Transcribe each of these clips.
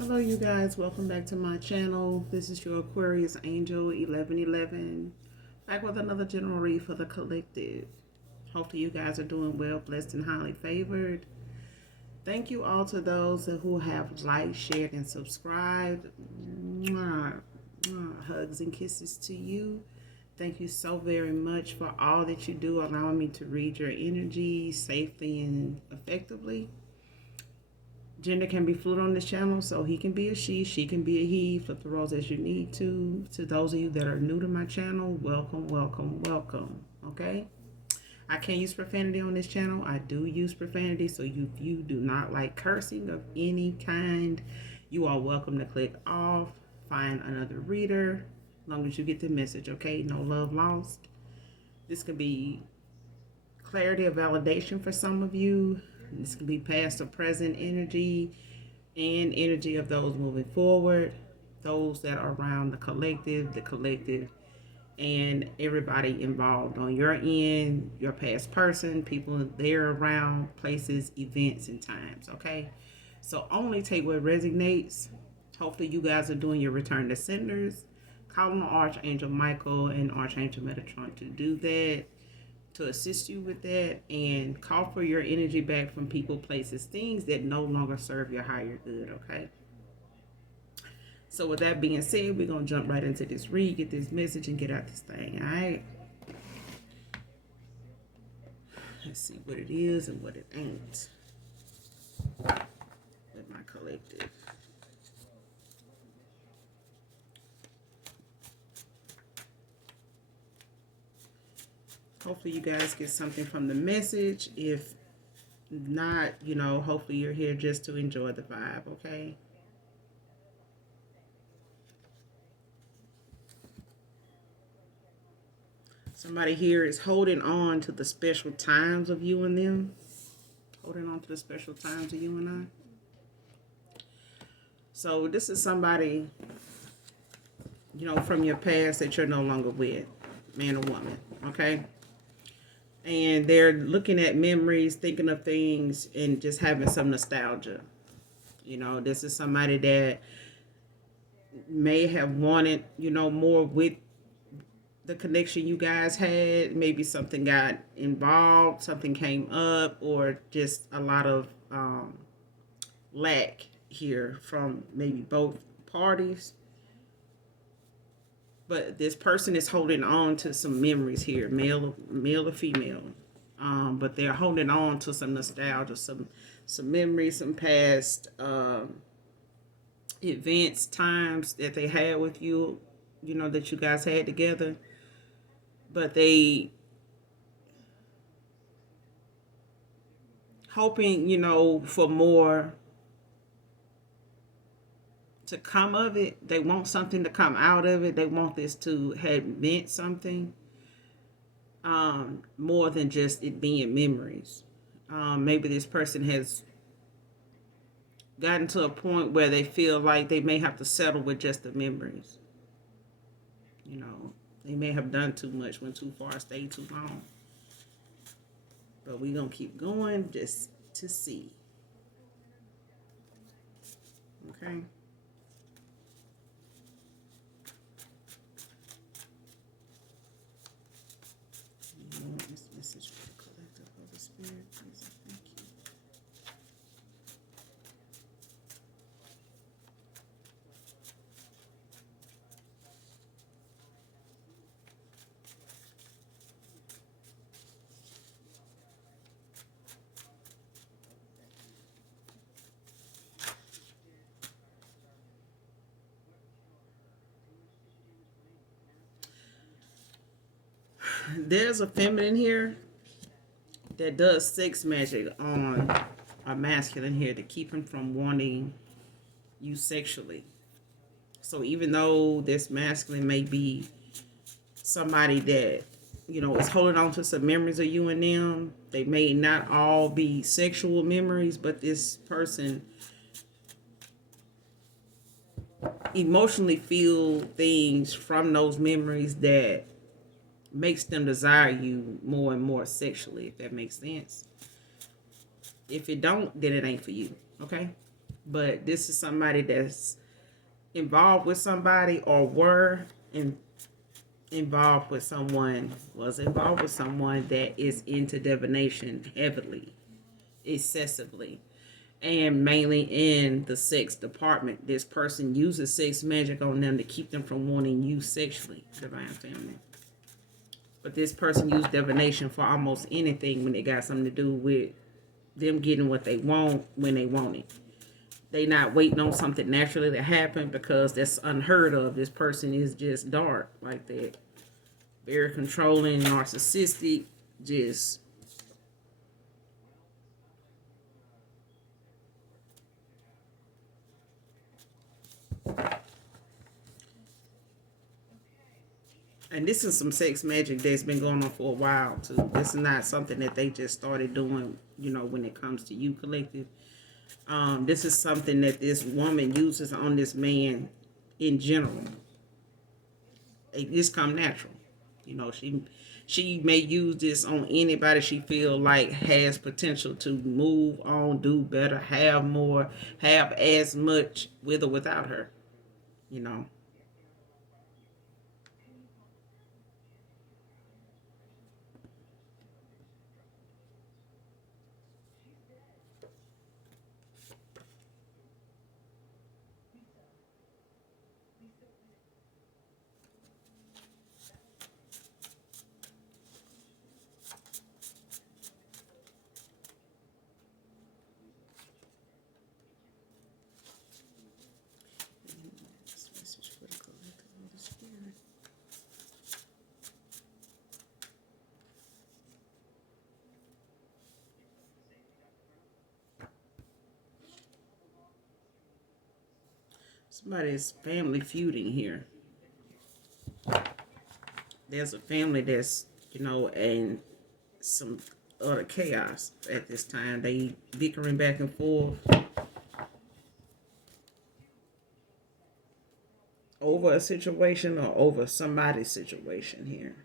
Hello you guys, welcome back to my channel. This is your Aquarius Angel 1111, back with another general read for the collective. Hopefully you guys are doing well, blessed and highly favored. Thank you all to those who have liked, shared, and subscribed. Mwah, mwah. Hugs and kisses to you. Thank you so very much for all that you do, allowing me to read your energy safely and effectively. Gender can be fluid on this channel, so he can be a she can be a he. Flip the roles as you need to. To those of you that are new to my channel, welcome, welcome, welcome. Okay? I can't use profanity on this channel. I do use profanity, so if you do not like cursing of any kind, you are welcome to click off, find another reader, as long as you get the message, okay? No love lost. This could be clarity or validation for some of you. This can be past or present energy and energy of those moving forward, those that are around the collective, and everybody involved on your end, your past person, people there around, places, events, and times, okay? So only take what resonates. Hopefully you guys are doing your return to senders. Call on Archangel Michael and Archangel Metatron to do that, to assist you with that, and call for your energy back from people, places, things that no longer serve your higher good, okay? So with that being said, we're going to jump right into this read, get this message, and get out this thing, all right? Let's see what it is and what it ain't with my collective. Hopefully you guys get something from the message. If not, hopefully you're here just to enjoy the vibe, okay? Somebody here is holding on to the special times of you and them. Holding on to the special times of you and I. So this is somebody, from your past that you're no longer with, man or woman, okay? And they're looking at memories, thinking of things, and just having some nostalgia. This is somebody that may have wanted, more with the connection you guys had. Maybe something got involved, something came up, or just a lot of lack here from maybe both parties. But this person is holding on to some memories here, male or female. But they're holding on to some nostalgia, some memories, some past events, times that they had with you, that you guys had together. But they hoping, for more to come of it. They want something to come out of it. They want this to have meant something, more than just it being memories. Maybe this person has gotten to a point where they feel like they may have to settle with just the memories. They may have done too much, went too far, stayed too long. But we're going to keep going just to see. Okay? This message for the collective of the spirit, please. Thank you. There's a feminine here that does sex magic on a masculine here to keep him from wanting you sexually. So even though this masculine may be somebody that, is holding on to some memories of you and them, they may not all be sexual memories, but this person emotionally feel things from those memories that makes them desire you more and more sexually, if that makes sense. If it don't, then it ain't for you, okay? But this is somebody that's involved with somebody or were in, involved with someone, was involved with someone that is into divination heavily, excessively, and mainly in the sex department. This person uses sex magic on them to keep them from wanting you sexually, divine family. But this person used divination for almost anything when it got something to do with them getting what they want when they want it. They not waiting on something naturally to happen because that's unheard of. This person is just dark like that. Very controlling, narcissistic, just and this is some sex magic that's been going on for a while too. This is not something that they just started doing, when it comes to you collective. This is something that this woman uses on this man in general. It just come natural. She may use this on anybody she feel like has potential to move on, do better, have more, have as much with or without her. You know. Somebody's family feuding here. There's a family that's, and some other chaos at this time. They bickering back and forth over a situation or over somebody's situation here.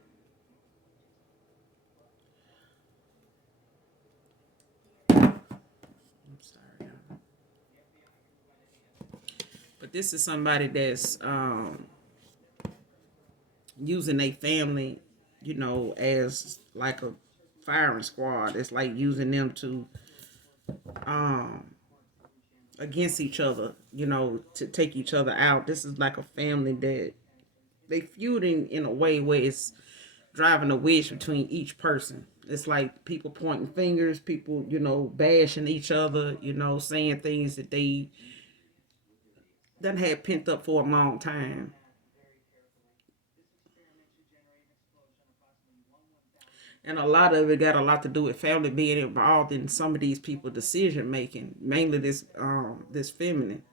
I'm sorry, but this is somebody that's using a family, as like a firing squad. It's like using them to um against each other, to take each other out. This is like a family that they feuding in a way where it's driving a wedge between each person. It's like people pointing fingers, people, bashing each other, saying things that they done had pent up for a long time. And a lot of it got a lot to do with family being involved in some of these people decision making, mainly this feminine,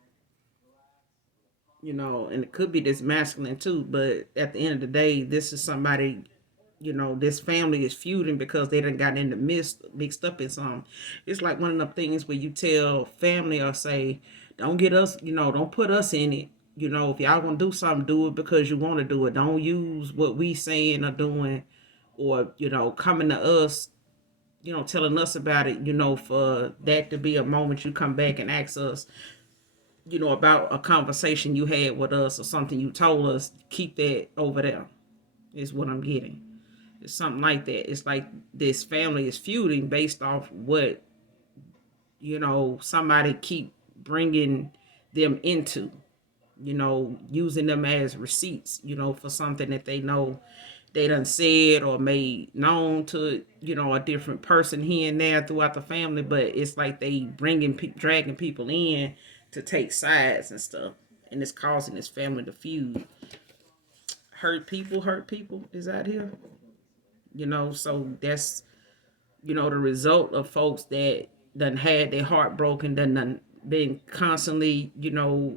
and it could be this masculine too. But at the end of the day, this is somebody, this family is feuding because they done got in the mixed up in some. It's like one of the things where you tell family or say, don't get us, don't put us in it. If y'all gonna do something, do it because you want to do it. Don't use what we saying or doing, or coming to us, telling us about it. For that to be a moment you come back and ask us, about a conversation you had with us or something you told us. Keep that over there. Is what I'm getting. It's something like that. It's like this family is feuding based off what somebody keep bringing them into, using them as receipts, for something that they know they done said or made known to, a different person here and there throughout the family. But it's like they dragging people in to take sides and stuff, and it's causing this family to feud. Hurt people is out here. So that's, the result of folks that done had their heart broken, done been constantly,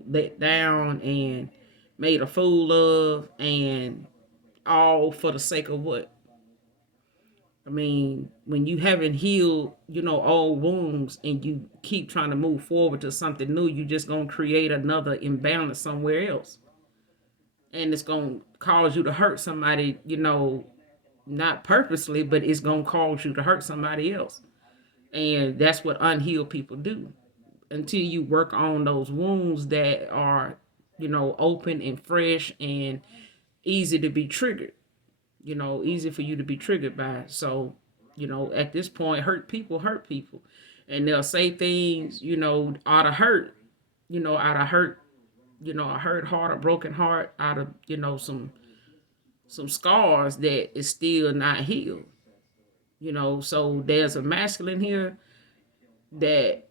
let down and made a fool of, and all for the sake of what? I mean, when you haven't healed, old wounds, and you keep trying to move forward to something new, you just gonna create another imbalance somewhere else, and it's gonna cause you to hurt somebody, not purposely, but it's gonna cause you to hurt somebody else. And that's what unhealed people do. until you work on those wounds that are, open and fresh and easy to be triggered, easy for you to be triggered by. So, at this point, hurt people. And they'll say things, out of hurt, out of hurt, a hurt heart, a broken heart, out of, some scars that is still not healed. So there's a masculine here that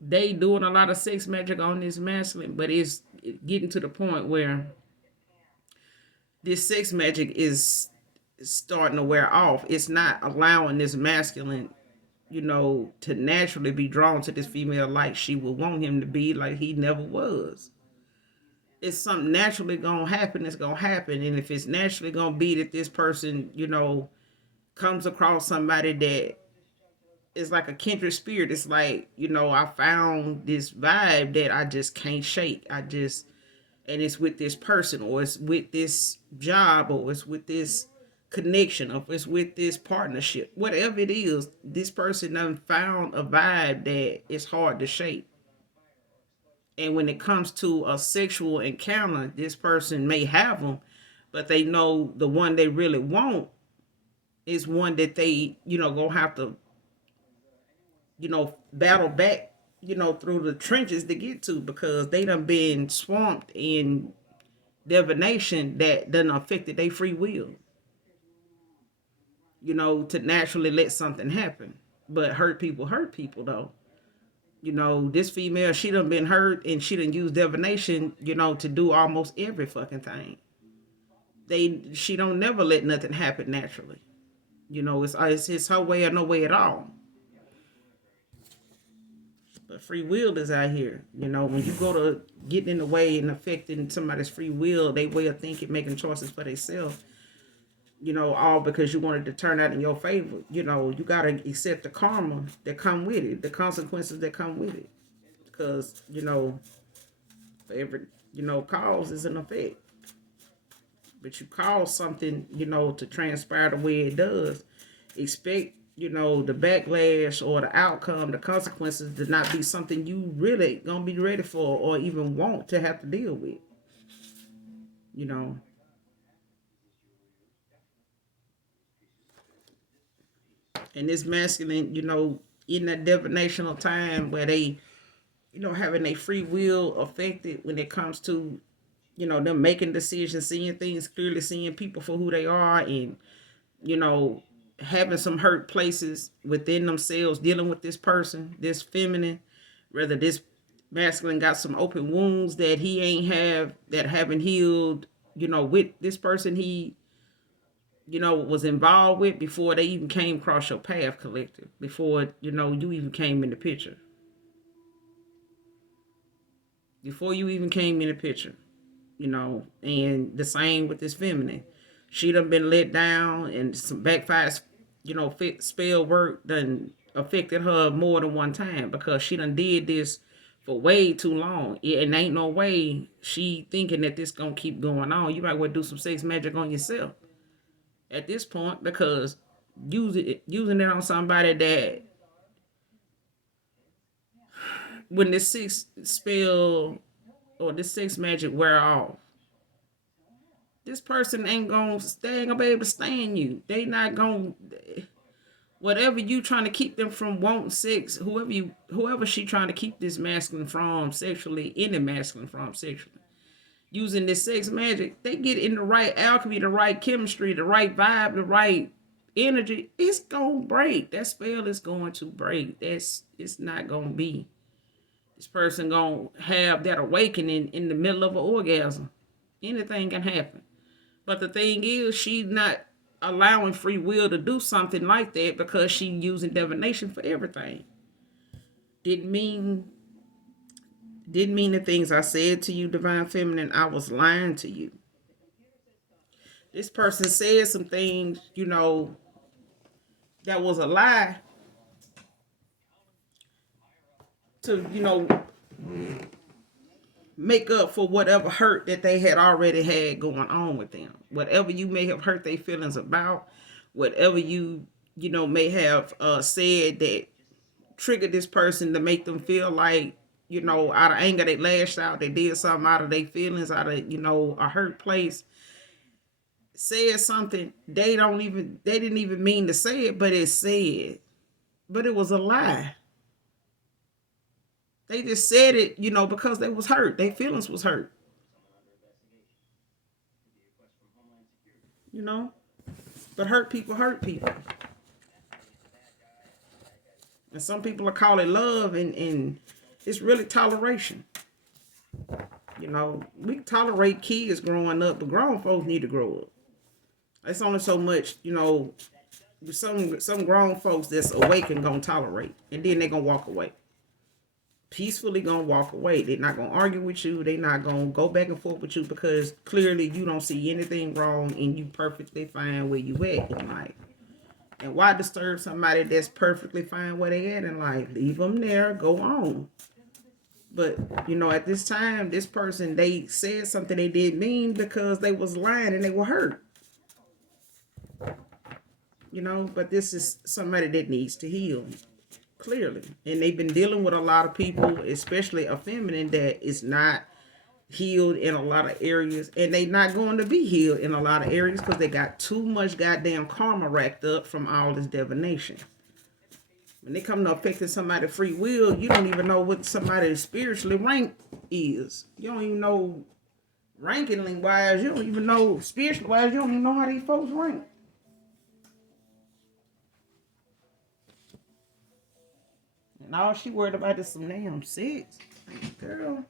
they doing a lot of sex magic on this masculine, but it's getting to the point where this sex magic is starting to wear off. It's not allowing this masculine, to naturally be drawn to this female like she would want him to be, like he never was. It's something naturally gonna happen. It's gonna happen, and if it's naturally gonna be that this person, comes across somebody that is like a kindred spirit. It's like, I found this vibe that I just can't shake. And it's with this person, or it's with this job, or it's with this connection, or it's with this partnership. Whatever it is, this person done found a vibe that is hard to shake. And when it comes to a sexual encounter, this person may have them, but they know the one they really want is one that they, gonna have to, battle back, through the trenches to get to, because they done been swamped in divination that done affected their free will, to naturally let something happen. But hurt people though. This female, she done been hurt, and she done used divination, to do almost every fucking thing. She don't never let nothing happen naturally. It's her way or no way at all. But free will is out here. When you go to getting in the way and affecting somebody's free will, they way of thinking, making choices for themselves, all because you wanted to turn out in your favor. You got to accept the karma that come with it, the consequences that come with it. Because, for every, cause is an effect. But you cause something, to transpire the way it does. Expect, the backlash or the outcome, the consequences to not be something you really gonna be ready for or even want to have to deal with. And this masculine, in that divinational time where they, having their free will affected when it comes to, them making decisions, seeing things clearly, seeing people for who they are, and, having some hurt places within themselves, dealing with this person, this feminine, whether this masculine got some open wounds that he ain't have, that haven't healed, with this person he, was involved with before they even came across your path, collective, before, you even came in the picture. Before you even came in the picture, and the same with this feminine. She done been let down, and some backfire, spell work done affected her more than one time, because she done did this for way too long. And ain't no way she thinking that this gonna keep going on. You might well do some sex magic on yourself at this point, because using it on somebody that, when this sex spell or this sex magic wear off, this person ain't gonna be able to stand you. They not gonna, whatever you trying to keep them from wanting sex, whoever she trying to keep this masculine from sexually, any masculine from sexually, using this sex magic, they get in the right alchemy, the right chemistry, the right vibe, the right energy, it's gonna break. That spell is going to break. It's not gonna be. This person gonna have that awakening in the middle of an orgasm. Anything can happen. But the thing is, she's not allowing free will to do something like that, because she's using divination for everything. Didn't mean the things I said to you, Divine Feminine. I was lying to you. This person said some things, that was a lie to, make up for whatever hurt that they had already had going on with them. Whatever you may have hurt their feelings about, whatever you, may have said that triggered this person to make them feel like, out of anger, they lashed out, they did something out of their feelings, out of, a hurt place, said something they didn't even mean to say it, but it said, but it was a lie. They just said it, because they was hurt. Their feelings was hurt. You know? But hurt people hurt people. And some people will call it love, and it's really toleration. We tolerate kids growing up, but grown folks need to grow up. It's only so much, some grown folks that's awake and gonna tolerate, and then they're gonna walk away. Peacefully gonna walk away. They're not gonna argue with you. They're not gonna go back and forth with you because clearly you don't see anything wrong and you perfectly fine where you at in life. And why disturb somebody that's perfectly fine where they at in life? Leave them there. Go on. But at this time, this person, they said something they didn't mean because they was lying and they were hurt. But this is somebody that needs to heal. Clearly. And they've been dealing with a lot of people, especially a feminine, that is not healed in a lot of areas, and they not going to be healed in a lot of areas because they got too much goddamn karma racked up from all this divination. When they come to affecting somebody's free will, you don't even know what somebody's spiritually rank is. You don't even know ranking wise. You don't even know spiritually wise. You don't even know how these folks rank. And all she worried about is some damn sex. Girl.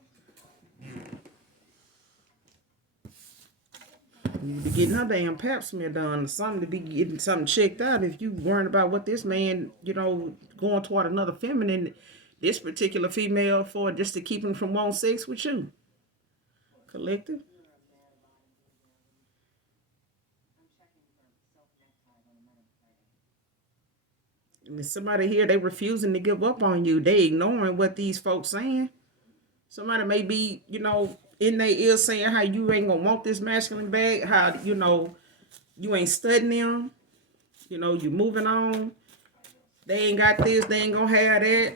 You be getting her damn pap smear done or something to be getting something checked out if you worrying about what this man, going toward another feminine, this particular female for just to keep him from wanting sex with you. Collective. And somebody here, they refusing to give up on you. They ignoring what these folks saying. Somebody may be, in their ear saying how you ain't gonna want this masculine back, how, you ain't studying them, you moving on. They ain't got this, they ain't gonna have that.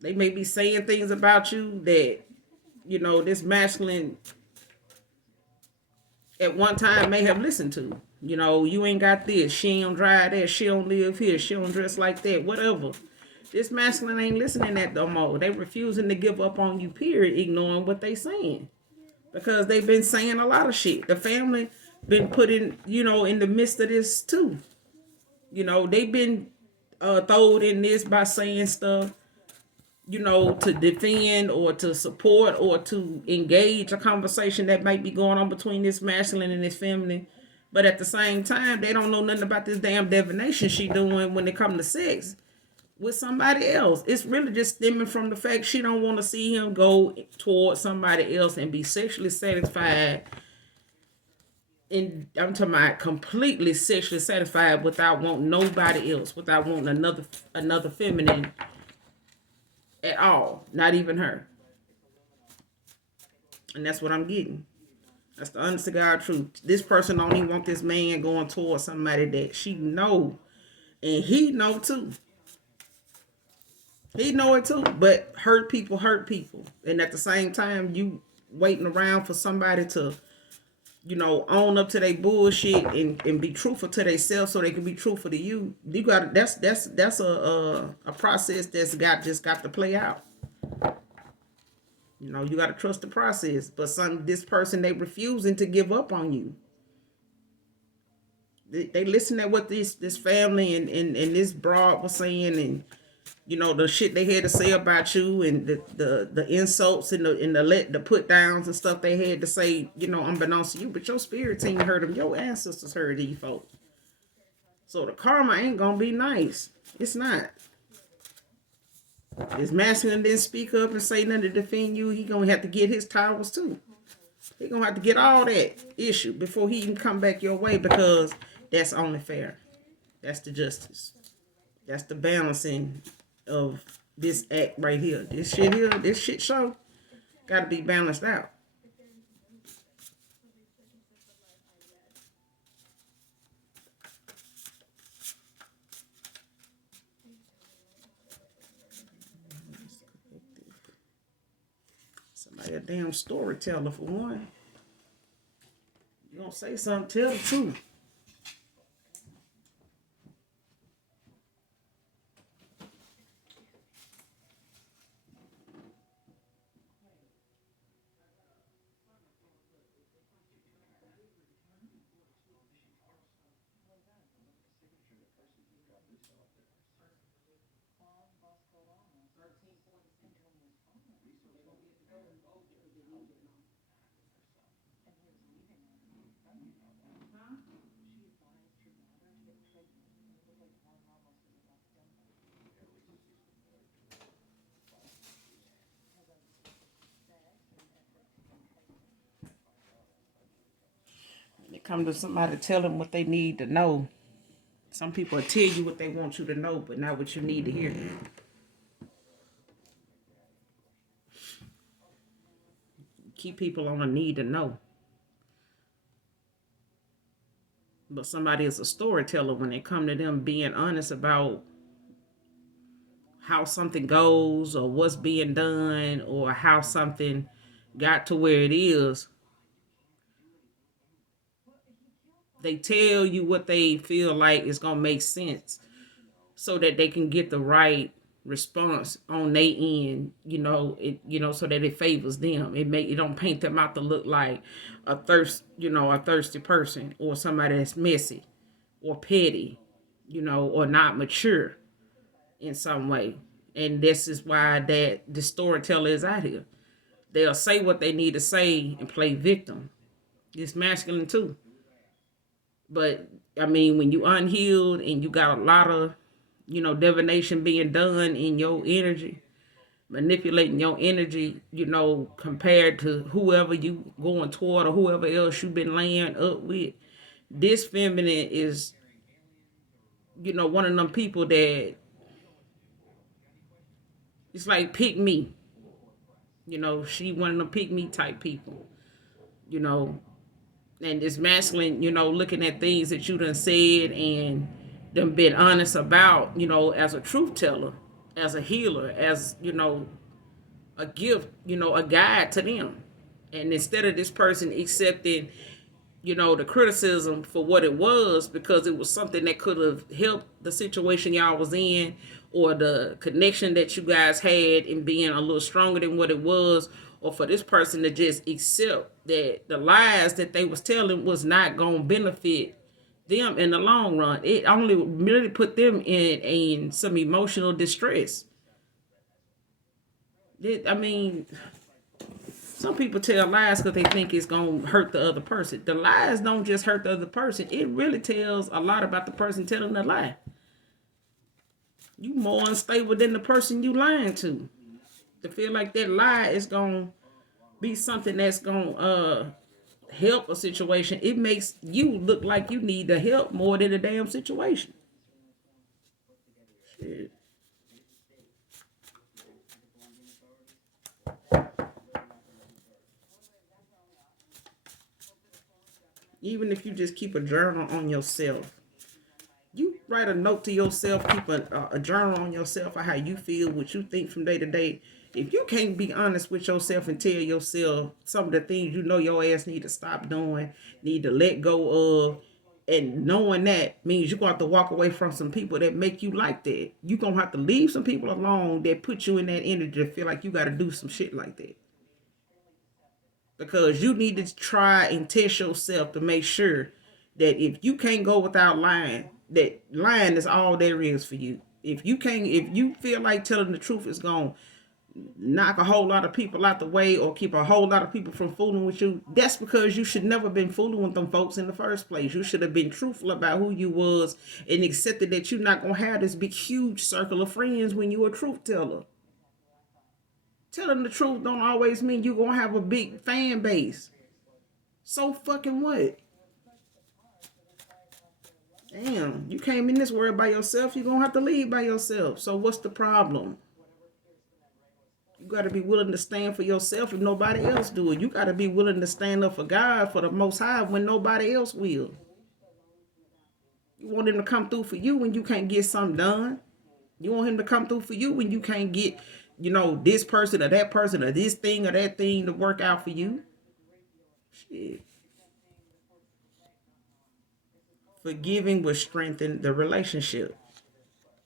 They may be saying things about you that, this masculine at one time may have listened to. You ain't got this. She don't drive that. She don't live here. She don't dress like that. Whatever. This masculine ain't listening to that no more. They refusing to give up on you, period, ignoring what they saying. Because they've been saying a lot of shit. The family been put in, in the midst of this too. They've been thrown in this by saying stuff, to defend or to support or to engage a conversation that might be going on between this masculine and this feminine. But at the same time, they don't know nothing about this damn divination she doing when it comes to sex with somebody else. It's really just stemming from the fact she don't want to see him go toward somebody else and be sexually satisfied. And I'm talking about completely sexually satisfied without wanting nobody else, without wanting another feminine at all, not even her. And that's what I'm getting. That's the honest to God truth. This person don't even want this man going towards somebody that she know, and he know too. He know it too. But hurt people, and at the same time, you waiting around for somebody to, own up to their bullshit and be truthful to themselves so they can be truthful to you. You got that's a process that's got to play out. You got to trust the process. But this person, they refusing to give up on you. They listen to what this family and this broad was saying, and the shit they had to say about you, and the insults and the put downs and stuff they had to say, unbeknownst to you. But your spirit team heard them. Your ancestors heard these folks. So the karma ain't gonna be nice. It's not. This masculine didn't speak up and say nothing to defend you. He gonna have to get his towels too. He gonna have to get all that issue before he can come back your way, because that's only fair. That's the justice. That's the balancing of this act right here. This shit show gotta be balanced out. Like a damn storyteller for one. You gonna say something, tell the truth. They come to somebody to tell them what they need to know. Some people will tell you what they want you to know, but not what you need to hear. Keep people on a need to know. But somebody is a storyteller when they come to them being honest about how something goes or what's being done or how something got to where it is. They tell you what they feel like is going to make sense so that they can get the right response on their end, so that it favors them. It don't paint them out to look like a thirsty person or somebody that's messy or petty, or not mature in some way. And this is why that the storyteller is out here. They'll say what they need to say and play victim. It's masculine too. But I mean, when you unhealed and you got a lot of, divination being done in your energy, manipulating your energy, compared to whoever you going toward or whoever else you've been laying up with. This feminine is, one of them people that it's like pick me. She one of them pick me type people. You know, and it's masculine, looking at things that you done said and them been honest about, as a truth teller, as a healer, as, a gift, a guide to them. And instead of this person accepting, the criticism for what it was because it was something that could have helped the situation y'all was in or the connection that you guys had in being a little stronger than what it was, or for this person to just accept that the lies that they was telling was not going to benefit them in the long run. It only really put them in some emotional distress. I mean, some people tell lies because they think it's going to hurt the other person. The lies don't just hurt the other person. It really tells a lot about the person telling the lie. You more unstable than the person you lying to. To feel like that lie is going to be something that's going to help a situation, it makes you look like you need the help more than the damn situation. Shit. Even if you just keep a journal on yourself, you write a note to yourself, keep a journal on yourself of how you feel, what you think from day to day. If you can't be honest with yourself and tell yourself some of the things you know your ass need to stop doing, need to let go of, and knowing that means you're going to have to walk away from some people that make you like that. You're going to have to leave some people alone that put you in that energy to feel like you got to do some shit like that. Because you need to try and test yourself to make sure that if you can't go without lying, that lying is all there is for you. If you feel like telling the truth is going to knock a whole lot of people out the way or keep a whole lot of people from fooling with you, that's because you should never been fooling with them folks in the first place. You should have been truthful about who you was and accepted that you're not going to have this big, huge circle of friends when you're a truth teller. Telling the truth don't always mean you're going to have a big fan base. So fucking what? Damn, you came in this world by yourself, you're going to have to leave by yourself. So what's the problem? You got to be willing to stand for yourself if nobody else do it. You got to be willing to stand up for God, for the Most High, when nobody else will. You want him to come through for you when you can't get something done. You want him to come through for you when you can't get this person or that person or this thing or that thing to work out for you. Shit. Forgiving will strengthen the relationship.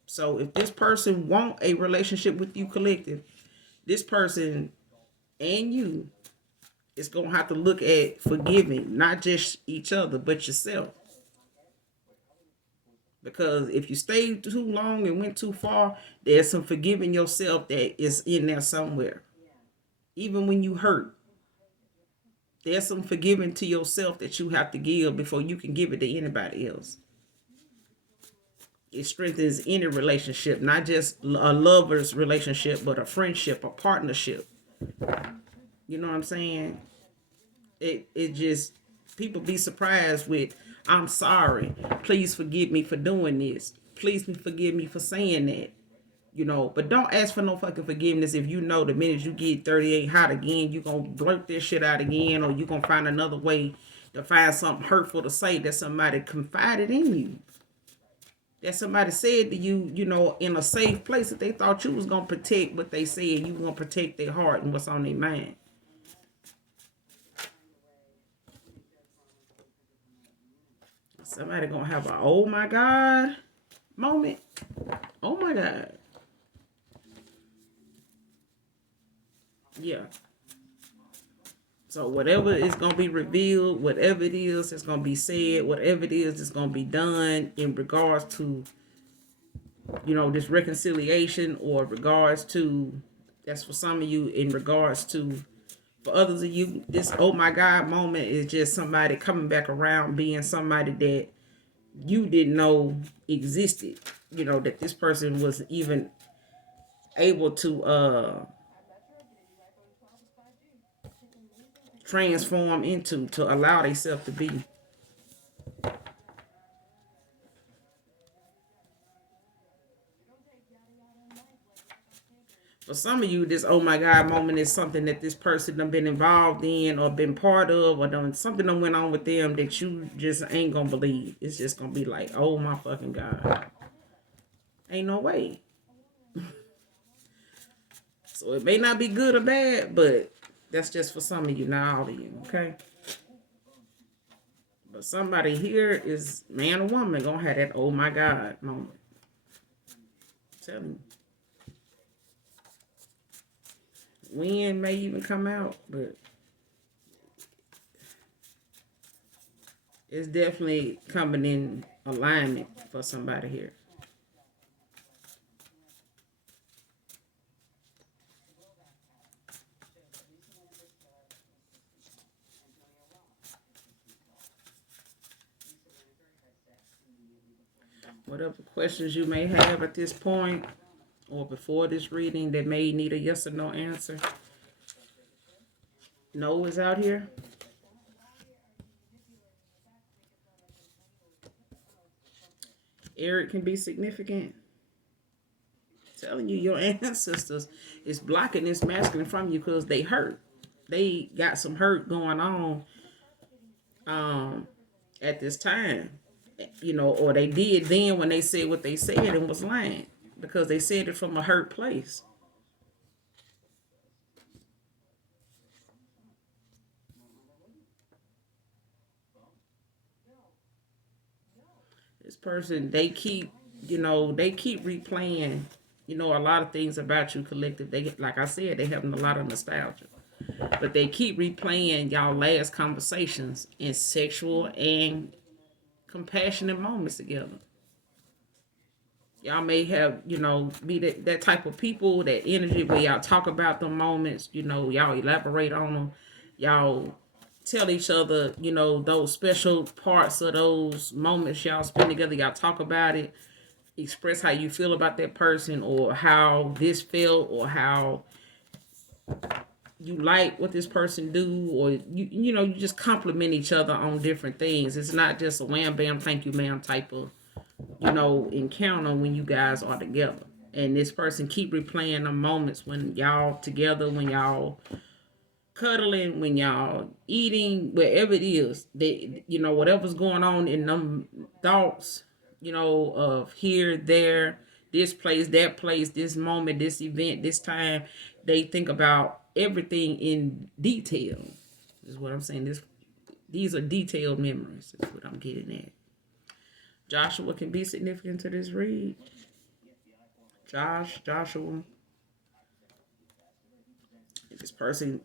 So if this person want a relationship with you collective, this person and you is gonna have to look at forgiving not just each other but yourself. Because if you stayed too long and went too far, there's some forgiving yourself that is in there somewhere. Even when you hurt, there's some forgiving to yourself that you have to give before you can give it to anybody else. It strengthens any relationship, not just a lover's relationship, but a friendship, a partnership. You know what I'm saying? It just, people be surprised with, I'm sorry. Please forgive me for doing this. Please forgive me for saying that. But don't ask for no fucking forgiveness if you know the minute you get 38 hot again, you gonna blurt this shit out again, or you gonna find another way to find something hurtful to say that somebody confided in you. That somebody said to you, in a safe place that they thought you was gonna protect what they said. You were gonna protect their heart and what's on their mind. Somebody gonna have a oh my God moment. Oh my God. Yeah. So whatever is going to be revealed, whatever it is that's going to be said, whatever it is that's going to be done in regards to, this reconciliation, or regards to, that's for some of you, in regards to, for others of you, this oh my God moment is just somebody coming back around being somebody that you didn't know existed. That this person was even able to transform into, to allow themselves to be. For some of you, this oh my God moment is something that this person done been involved in or been part of, or done something that went on with them that you just ain't gonna believe. It's just gonna be like, oh my fucking God. Ain't no way. So it may not be good or bad, but that's just for some of you, not all of you, okay? But somebody here is, man or woman, gonna have that oh my God moment. I'm telling you. When may even come out, but it's definitely coming in alignment for somebody here. Whatever questions you may have at this point or before this reading that may need a yes or no answer. No is out here. Eric can be significant. I'm telling you, your ancestors is blocking this masculine from you because they hurt. They got some hurt going on at this time. Or they did then when they said what they said and was lying, because they said it from a hurt place. This person, they keep replaying, a lot of things about you collective. They, like I said, they having a lot of nostalgia. But they keep replaying y'all last conversations in sexual and compassionate moments together. Y'all may have, be that type of people, that energy where y'all talk about the moments, y'all elaborate on them. Y'all tell each other, those special parts of those moments y'all spend together. Y'all talk about it, express how you feel about that person, or how this felt, or how you like what this person do, or you just compliment each other on different things. It's not just a wham bam thank you ma'am type of encounter when you guys are together. And this person keep replaying the moments when y'all together, when y'all cuddling, when y'all eating, wherever it is, they, whatever's going on in them thoughts, of here, there, this place, this moment, this event, this time. They think about everything in detail. Is what I'm saying. These are detailed memories. Is what I'm getting at. Joshua can be significant to this read. Joshua. This person,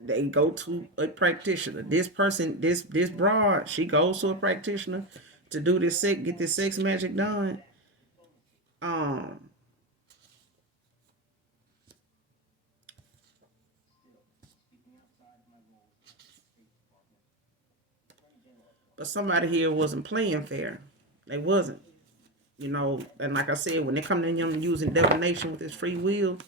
they go to a practitioner. This person, this broad, she goes to a practitioner to do this get this sex magic done. Um, but somebody here wasn't playing fair. They wasn't. And like I said, when they come to them using divination with this free will,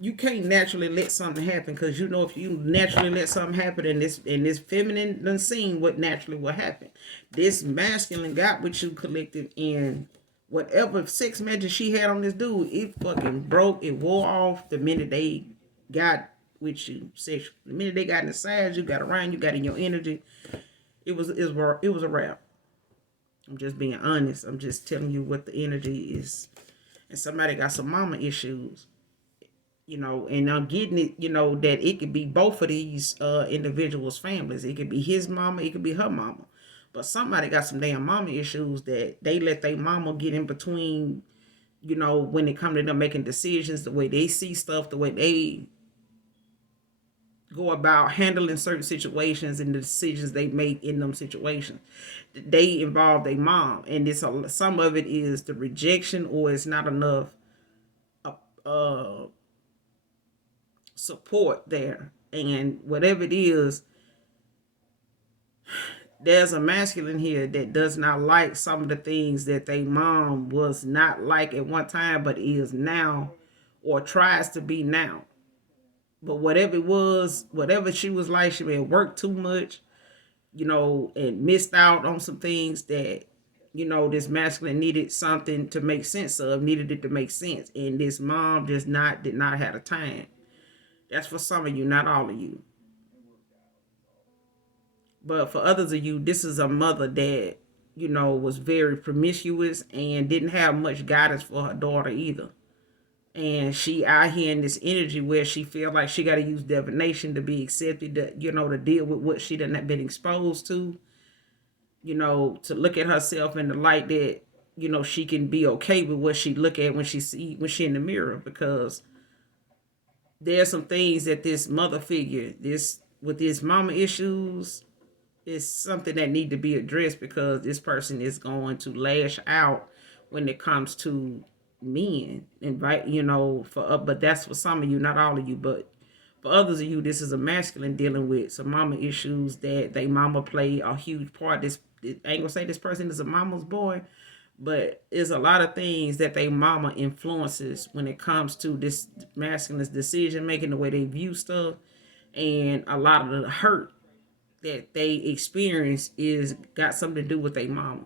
you can't naturally let something happen, because if you naturally let something happen, and this feminine done seen what naturally will happen. This masculine got with you, collective, and whatever sex magic she had on this dude, it fucking broke. It wore off the minute they got with you sexually. The minute they got inside you, got around you, got in your energy, it was a wrap. I'm just being honest. I'm just telling you what the energy is. And somebody got some mama issues. And I'm getting it, that it could be both of these individuals' families. It could be his mama, it could be her mama. But somebody got some damn mama issues that they let their mama get in between, when it comes to them making decisions, the way they see stuff, the way they go about handling certain situations and the decisions they make in them situations. They involve their mom. And some of it is the rejection, or it's not enough support there. And whatever it is, there's a masculine here that does not like some of the things that their mom was not like at one time, but is now, or tries to be now. But whatever it was, whatever she was like, she may have worked too much, and missed out on some things that, this masculine needed something to make sense of, needed it to make sense. And this mom did not have the time. That's for some of you, not all of you. But for others of you, this is a mother that, was very promiscuous and didn't have much guidance for her daughter either. And she out here in this energy where she feel like she got to use divination to be accepted, to, to deal with what she done been exposed to, to look at herself in the light that, she can be okay with what she look at when she in the mirror. Because there's some things that this mother figure, with this mama issues, is something that need to be addressed, because this person is going to lash out when it comes to men. But that's for some of you, not all of you. But for others of you, this is a masculine dealing with some mama issues that they mama play a huge part. I ain't gonna say this person is a mama's boy, but there's a lot of things that they mama influences when it comes to this masculine's decision making, the way they view stuff, and a lot of the hurt that they experience is got something to do with their mama.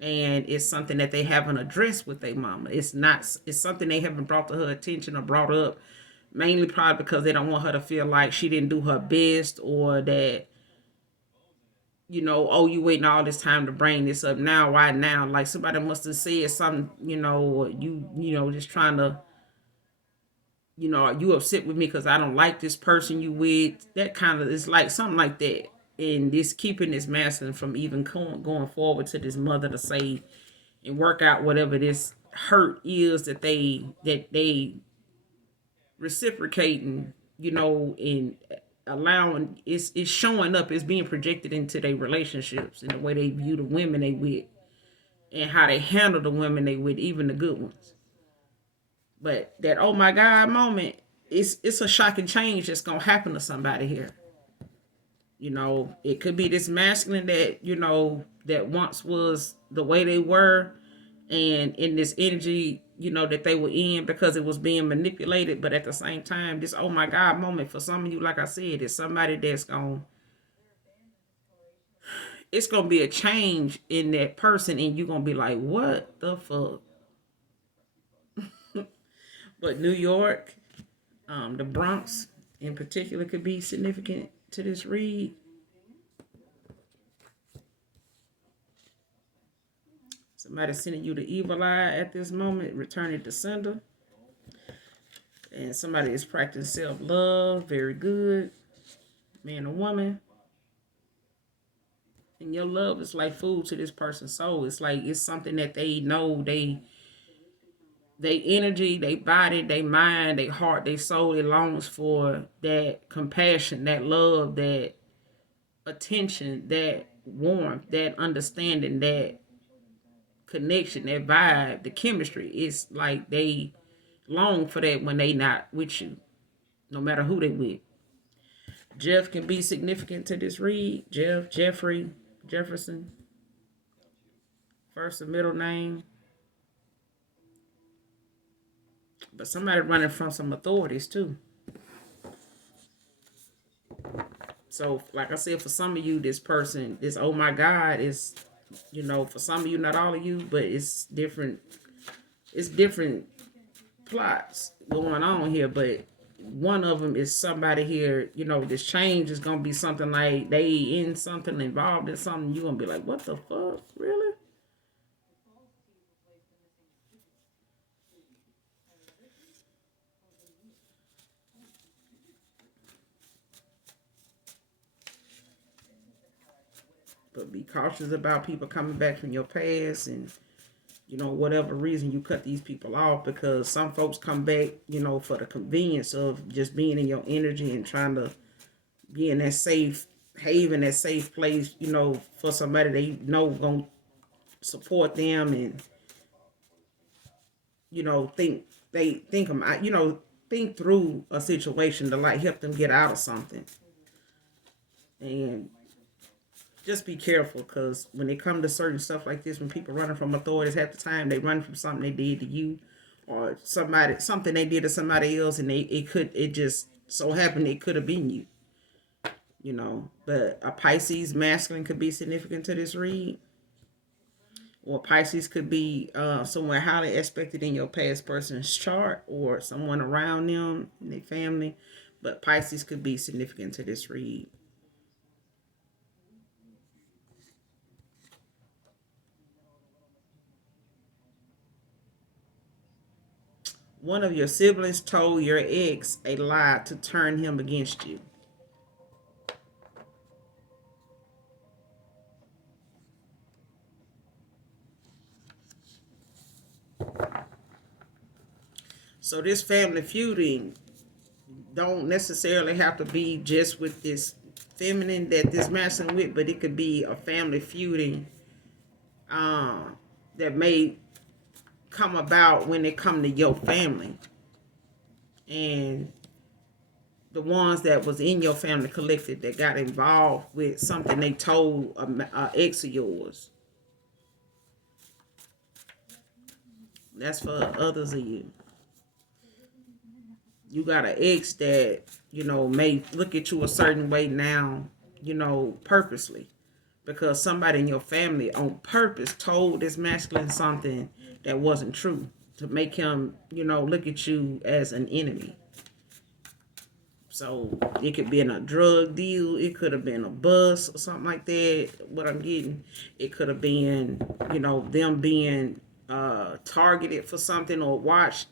And it's something that they haven't addressed with their mama. It's something they haven't brought to her attention or brought up, mainly probably because they don't want her to feel like she didn't do her best, or that, oh, you waiting all this time to bring this up now. Why now? Like somebody must have said something, or you just trying to, are you upset with me because I don't like this person you with? That kind of, it's like something like that. And this keeping this masculine from even going forward to this mother to say and work out whatever this hurt is that they reciprocating, and allowing, it's showing up, it's being projected into their relationships and the way they view the women they with, and how they handle the women they with, even the good ones. But that oh my God moment, it's a shocking change that's gonna happen to somebody here. It could be this masculine that, that once was the way they were, and in this energy, that they were in because it was being manipulated. But at the same time, this oh my God moment for some of you, like I said, is somebody that's it's gonna be a change in that person, and you're gonna be like, what the fuck? But New York, the Bronx in particular, could be significant to this read. Somebody sending you the evil eye at this moment, return it to sender. And somebody is practicing self-love, very good. Man or woman. And your love is like food to this person's soul. It's like it's something that they know they energy, they body, they mind, they heart, they soul, it longs for that compassion, that love, that attention, that warmth, that understanding, that connection, that vibe, the chemistry. It's like they long for that when they not with you, no matter who they with. Jeff can be significant to this read. Jeff, Jeffrey, Jefferson, first and middle name. But somebody running from some authorities too. So, like I said, for some of you, this person, this oh my God, is, for some of you, not all of you, but it's different. It's different plots going on here, but one of them is somebody here. This change is gonna be something like they in something, involved in something. You're gonna be like, what the fuck, really? But be cautious about people coming back from your past and, whatever reason you cut these people off, because some folks come back, for the convenience of just being in your energy and trying to be in that safe haven, that safe place, for somebody they know gonna support them and, think they think them out, think through a situation to like help them get out of something. And just be careful, because when it comes to certain stuff like this, when people running from authorities, half the time they run from something they did to you, or something they did to somebody else, and it just so happened it could have been you. But a Pisces masculine could be significant to this read, or Pisces could be someone highly expected in your past person's chart, or someone around them in their family. But Pisces could be significant to this read. One of your siblings told your ex a lie to turn him against you. So this family feuding don't necessarily have to be just with this feminine that this masculine with, but it could be a family feuding that may come about when it come to your family. And the ones that was in your family collective that got involved with something they told a ex of yours. That's for others of you. You got an ex that, may look at you a certain way now, purposely. Because somebody in your family on purpose told this masculine something that wasn't true to make him, look at you as an enemy. So it could be in a drug deal. It could have been a bus or something like that. What I'm getting, it could have been, them being targeted for something, or watched,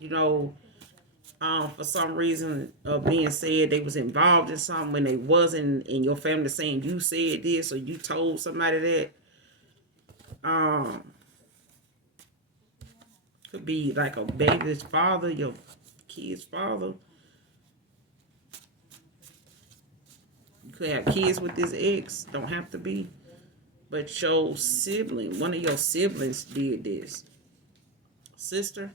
for some reason of being said they was involved in something when they wasn't, in your family saying you said this or you told somebody that. Could be like a baby's father, your kid's father. You could have kids with this ex, don't have to be. But your sibling, one of your siblings did this. Sister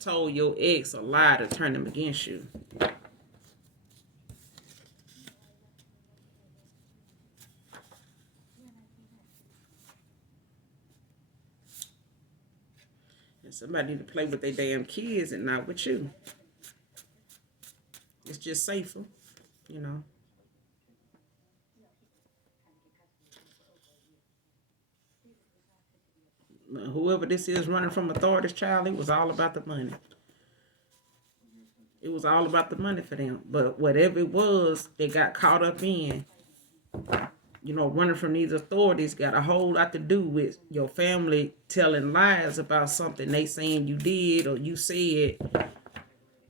told your ex a lie to turn him against you. And somebody need to play with their damn kids and not with you. It's just safer, Whoever this is running from authorities, child, it was all about the money. It was all about the money for them. But whatever it was, they got caught up in. running from these authorities got a whole lot to do with your family telling lies about something they saying you did or you said,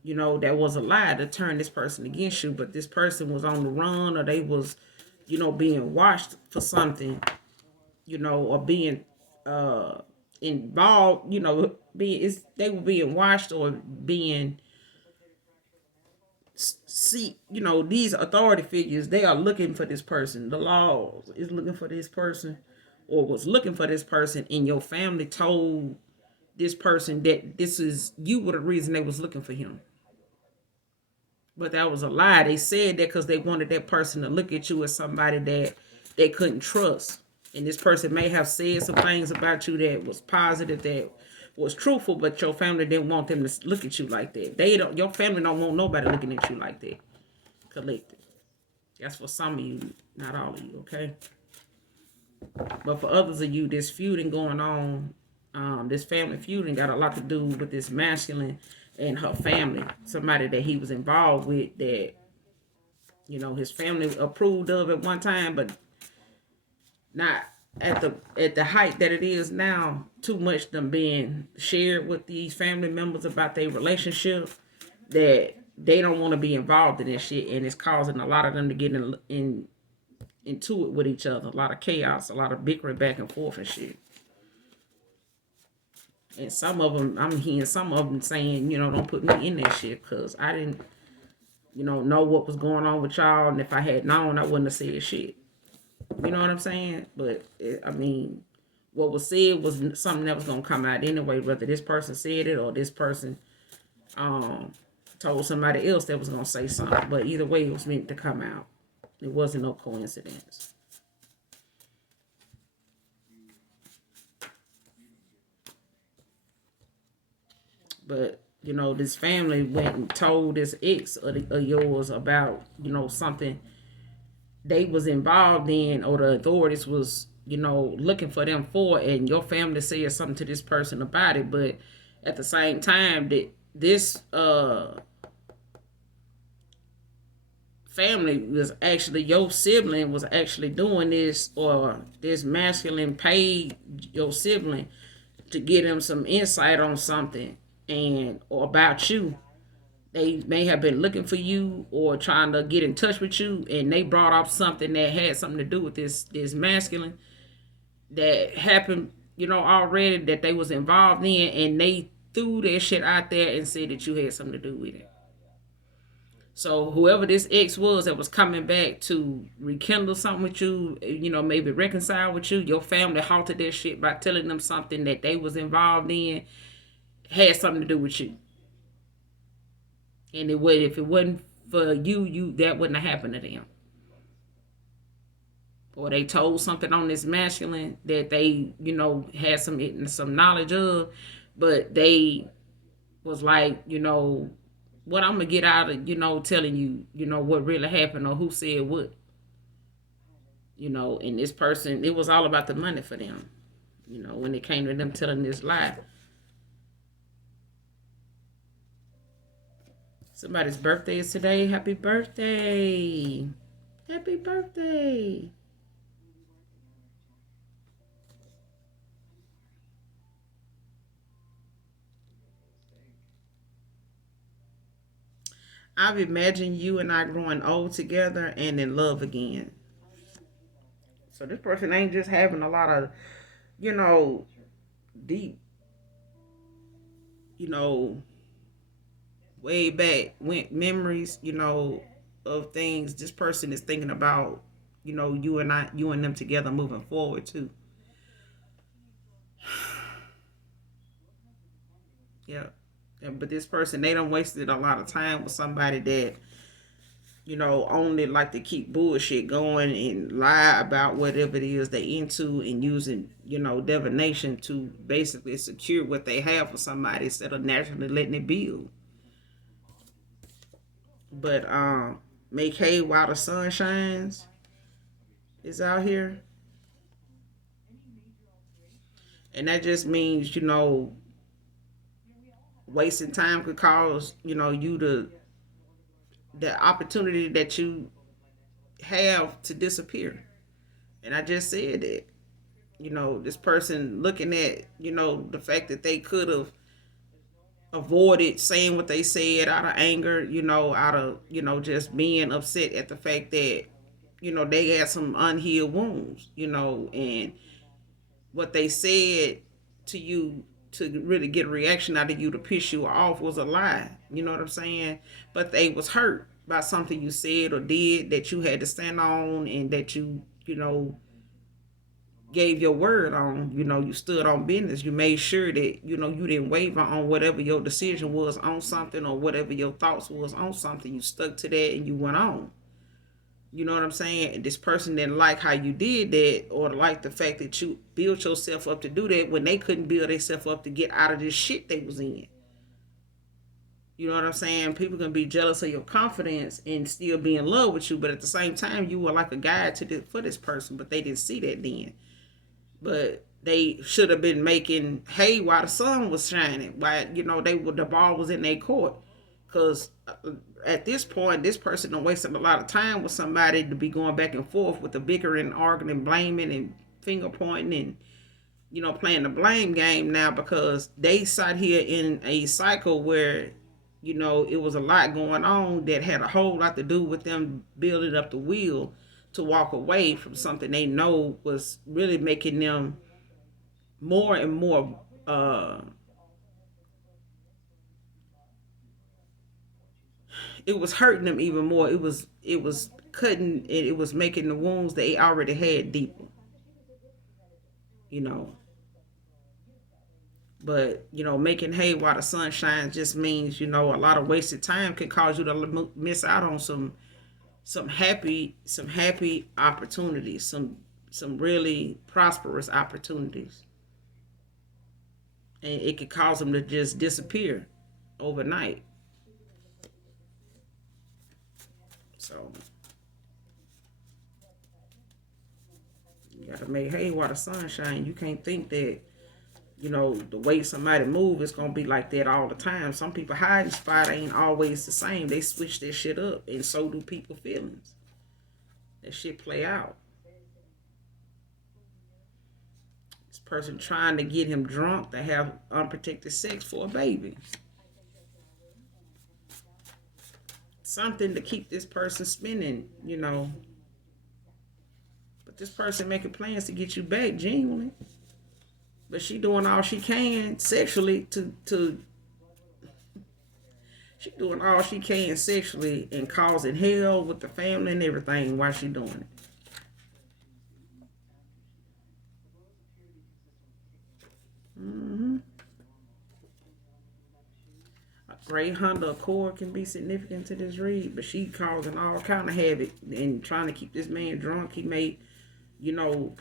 that was a lie to turn this person against you. But this person was on the run, or they was, being watched for something, or being involved, they were being watched or being see, these authority figures, they are looking for this person. The law is looking for this person or was looking for this person, and your family told this person that you were the reason they was looking for him. But that was a lie. They said that because they wanted that person to look at you as somebody that they couldn't trust. And this person may have said some things about you that was positive, that was truthful, but your family didn't want them to look at you like that. Your family don't want nobody looking at you like that. Collective. That's for some of you, not all of you, okay? But for others of you, this feuding going on, this family feuding got a lot to do with this masculine and her family. Somebody that he was involved with that, his family approved of at one time, but not at the height that it is now. Too much them being shared with these family members about their relationship that they don't want to be involved in this shit, and it's causing a lot of them to get into it with each other. A lot of chaos, a lot of bickering back and forth and shit. And some of them, I'm hearing some of them saying, don't put me in that shit because I didn't, know what was going on with y'all. And if I had known, I wouldn't have said shit. You know what I'm saying? But, what was said was something that was going to come out anyway, whether this person said it or this person told somebody else that was going to say something. But either way, it was meant to come out. It wasn't no coincidence. But, this family went and told this ex of yours about, something they was involved in or the authorities was, looking for them for, and your family said something to this person about it. But at the same time, that this family was actually, your sibling was actually doing this, or this masculine paid your sibling to get him some insight on something and or about you. They may have been looking for you or trying to get in touch with you, and they brought up something that had something to do with this masculine that happened, already, that they was involved in, and they threw that shit out there and said that you had something to do with it. So whoever this ex was that was coming back to rekindle something with you, maybe reconcile with you, your family halted that shit by telling them something that they was involved in had something to do with you. And it would, if it wasn't for you that wouldn't have happened to them. Or they told something on this masculine that they, had some knowledge of, but they was like, what I'm gonna get out of, telling you, what really happened or who said what. And this person, it was all about the money for them, when it came to them telling this lie. Somebody's birthday is today. Happy birthday. Happy birthday. I've imagined you and I growing old together and in love again. So this person ain't just having a lot of, you know, deep, you know, way back went memories, of things. This person is thinking about, you and them together moving forward too. Yeah. But this person, they don't wasted a lot of time with somebody that, only like to keep bullshit going and lie about whatever it is they into, and using, divination to basically secure what they have for somebody instead of naturally letting it build. But make hay while the sun shines is out here. And that just means, wasting time could cause, you to the opportunity that you have to disappear. And I just said that. This person looking at, the fact that they could have avoided saying what they said out of anger, out of, just being upset at the fact that, they had some unhealed wounds, and what they said to you to really get a reaction out of you to piss you off was a lie. You know what I'm saying? But they was hurt by something you said or did that you had to stand on, and that you gave your word on. You stood on business. You made sure that, you didn't waver on whatever your decision was on something, or whatever your thoughts was on something. You stuck to that and you went on. You know what I'm saying? This person didn't like how you did that, or like the fact that you built yourself up to do that when they couldn't build themselves up to get out of this shit they was in. You know what I'm saying? People can be jealous of your confidence and still be in love with you, but at the same time, you were like a guide for this person, but they didn't see that then. But they should have been making hay while the sun was shining. While the ball was in their court, because at this point, this person done wasted a lot of time with somebody to be going back and forth with the bickering, arguing, blaming, and finger pointing, and playing the blame game now, because they sat here in a cycle where it was a lot going on that had a whole lot to do with them building up the will to walk away from something they know was really making them more and more it was hurting them even more. It was cutting, it was making the wounds they already had deeper. you know but making hay while the sun shines just means, a lot of wasted time can cause you to miss out on some happy opportunities, some really prosperous opportunities, and it could cause them to just disappear overnight. So you gotta make hay while the sun shines. You can't think that the way somebody move is gonna be like that all the time. Some people hiding spot ain't always the same. They switch their shit up, and so do people feelings. That shit play out. This person trying to get him drunk to have unprotected sex for a baby. Something to keep this person spinning. But this person making plans to get you back genuinely. But she doing all she can sexually to she doing all she can sexually and causing hell with the family and everything while she doing it. hmm A gray Honda Accord can be significant to this read, but she causing all kind of havoc and trying to keep this man drunk. He may, you know,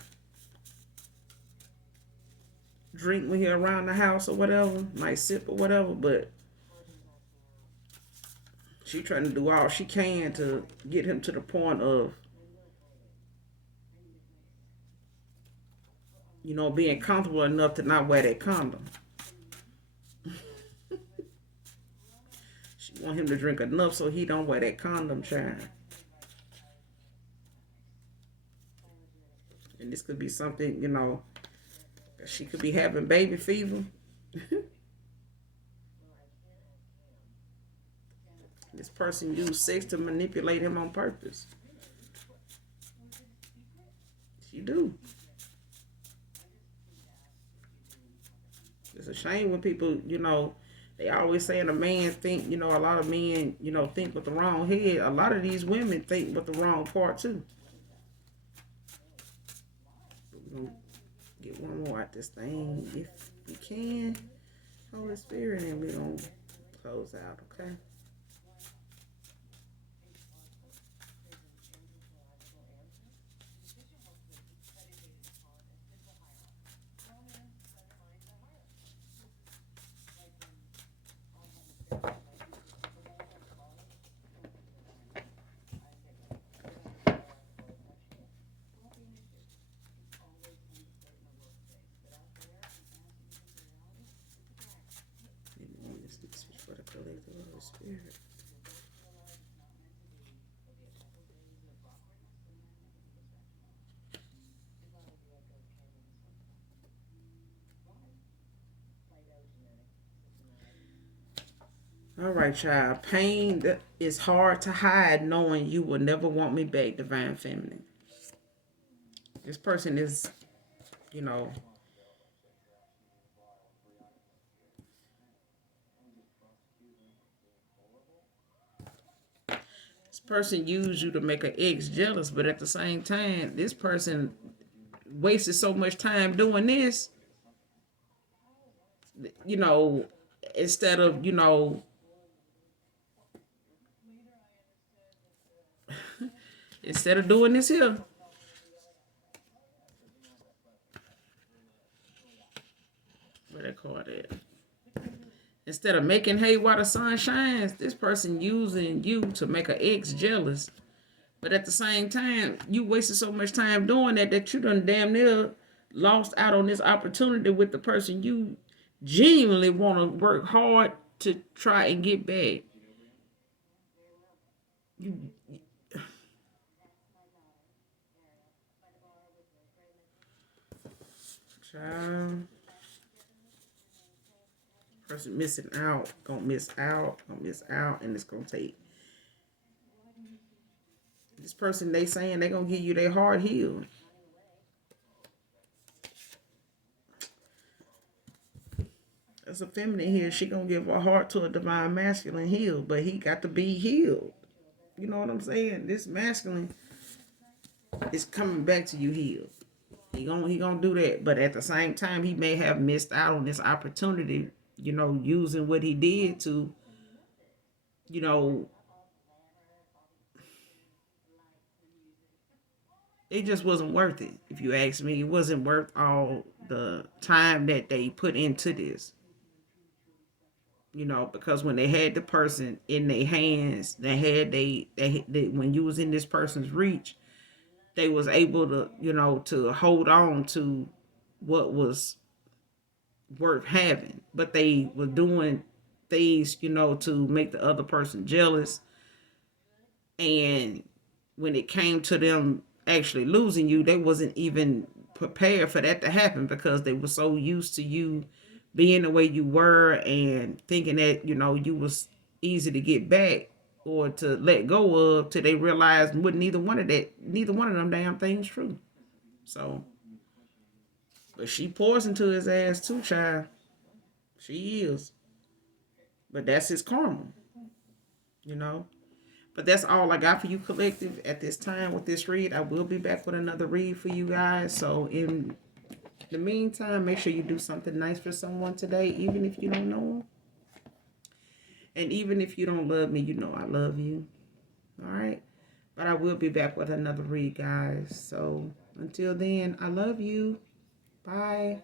drink when he around the house or whatever, might sip or whatever, but she trying to do all she can to get him to the point of, being comfortable enough to not wear that condom. She want him to drink enough so he don't wear that condom, child. And this could be something, she could be having baby fever. This person used sex to manipulate him on purpose. She do. It's a shame when people, they always saying a man think, a lot of men, think with the wrong head. A lot of these women think with the wrong part too. We're going to get one more out this thing if we can. Holy Spirit, and we're going to close out, okay? For the collective Holy Spirit. All right, child. Pain that is hard to hide knowing you will never want me back, Divine Feminine. This person is, you know, this person used you to make an ex jealous, but at the same time, this person wasted so much time doing this, you know, instead of, instead of doing this here. Where they call it? Instead of making hay while the sun shines, this person using you to make an ex jealous. But at the same time, you wasted so much time doing that you done damn near lost out on this opportunity with the person you genuinely want to work hard to try and get back. You, child, person missing out, gonna miss out, and it's gonna take this person. They saying they gonna give you their heart healed. As a feminine here, she gonna give her heart to a divine masculine healed, but he got to be healed. You know what I'm saying? This masculine is coming back to you healed. He gonna do that, but at the same time, he may have missed out on this opportunity. Using what he did to, you know, it just wasn't worth it. If you ask me, it wasn't worth all the time that they put into this. Because when they had the person in their hands, they when you was in this person's reach, they was able to, to hold on to what was worth having. But they were doing things, to make the other person jealous. And when it came to them actually losing you, they wasn't even prepared for that to happen because they were so used to you being the way you were and thinking that, you was easy to get back or to let go of till they realized neither one of them damn things true. So, but she pours into his ass too, child. She is. But that's his karma, you know. But that's all I got for you, collective, at this time with this read. I will be back with another read for you guys. So in the meantime, make sure you do something nice for someone today, even if you don't know them. And even if you don't love me, I love you. All right? But I will be back with another read, guys. So until then, I love you. Bye.